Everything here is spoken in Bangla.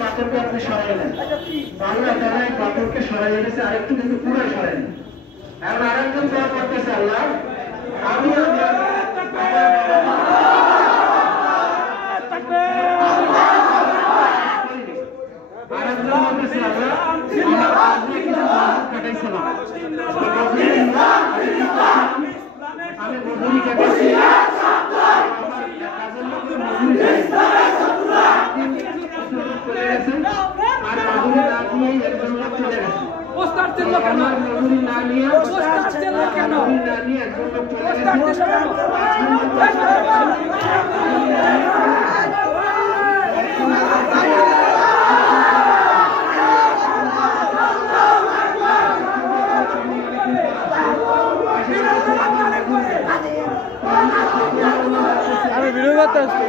পাথরকে আপনি সরাই নেন, আল্লাহ তাআলা এই পাথরকে সরাই এনেছে, আরেকটু কিন্তু পুরো সরাই নেন। এখন আরেকজন দোয়া করতেছে, আল্লাহ আমি ভিডিও করতে আসছি।